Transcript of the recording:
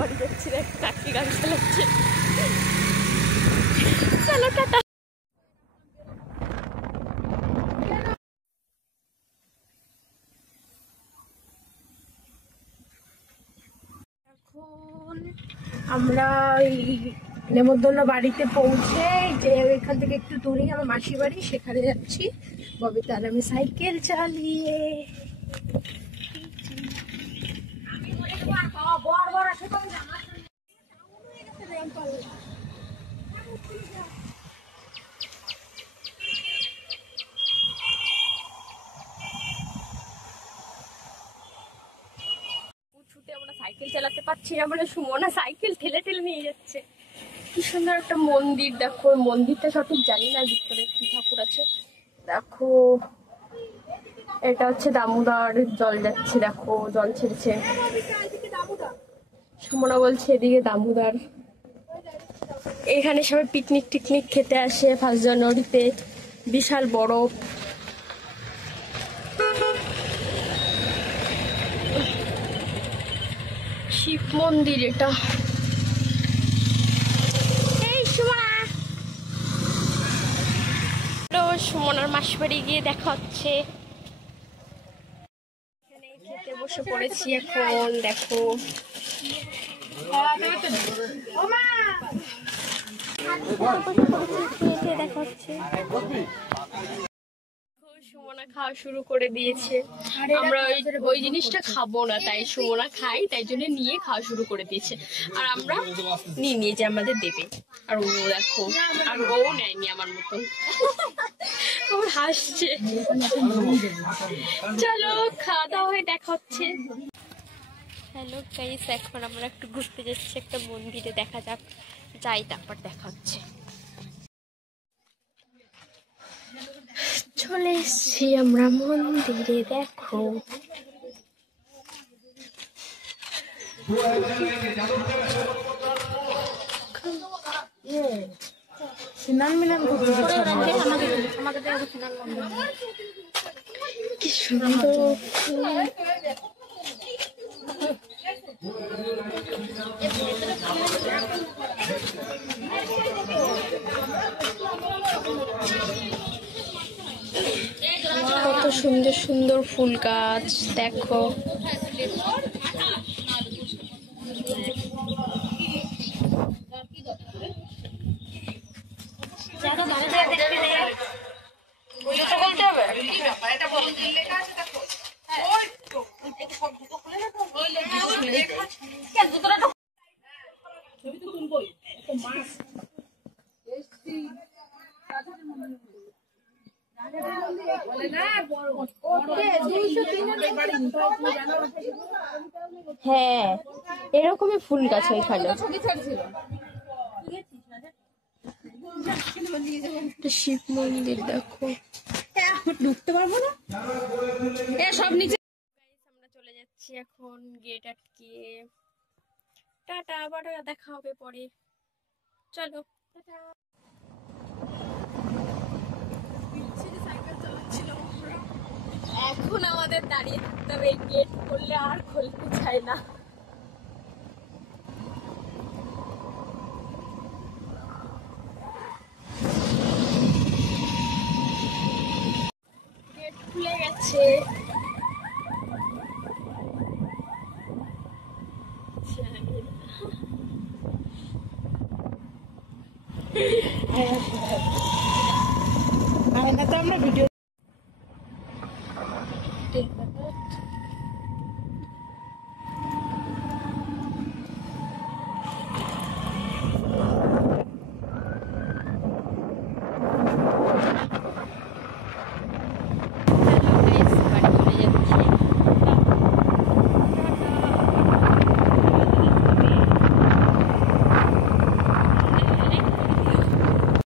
বাড়ি যাচ্ছি, দেখ কাকি গাড়ি চালাচ্ছে। চলো টাটা। এখন আমরা ওই নেমন্তন্ন বাড়িতে পৌঁছে যে ওইখান থেকে একটু দূরেই আমার মাসির বাড়ি, সেখানে যাচ্ছি ববিতা আর আমি সাইকেল চালিয়ে। আমরা সাইকেল চালাতে পারছি না বলে সুমনা সাইকেল ঠেলে ঠেলে নিয়ে যাচ্ছে। কি সুন্দর একটা মন্দির, দেখো মন্দিরটা সঠিক জানি না ভিতরে কি ঠাকুর আছে। দেখো এটা হচ্ছে দামোদর, জল যাচ্ছে, দেখো জল ছেড়েছে। সুমনা বলছে এদিকে দামোদর। এখানে সবাই পিকনিক টিকনিক খেতে আসে 1 জানুয়ারিতে, বিশাল বরফ। শিব মন্দির এটা। সুমনার মাসির বাড়ি গিয়ে দেখা হচ্ছে। এখানে খেতে বসে পড়েছি এখন, দেখো দেখা হচ্ছে। সুমনা খাওয়া শুরু করে দিয়েছে। আমরা ওই জিনিসটা খাবো না, তাই সুমনা খাই, তাই জন্য নিয়ে খাওয়া শুরু করে দিয়েছে। আর আমরা নিয়ে যে আমাদের দেবে। আর ও দেখো, আর ও নেয়নি আমার মতন, ওর হাসছে। চলো খাওয়া দাওয়া হয়ে দেখা হচ্ছে। হ্যালো গাইস, এখন আমরা একটু ঘুরতে যাচ্ছি একটা মন্দিরে, দেখা যাক যাই, তারপর দেখা হচ্ছে। চলে এসছি আমরা মন্দিরে, দেখো স্নান মিলান কি সুন্দর। কত সুন্দর সুন্দর ফুল গাছ, দেখো হ্যাঁ এরকমই ফুল গাছ ওইখানে। শিব মন্দির দেখো, ঢুকতে পারবো না সব নিচে। আমরা চলে যাচ্ছি এখন, গেট আটকিয়ে। টাটা, আবার দেখা হবে পরে, চলো টাটা। এখন আমাদের দাঁড়িয়ে থাকতে হবে, গেট খুললে আর খুলতে চায় না। গেট খুলে গেছে। আমরা ভিডিও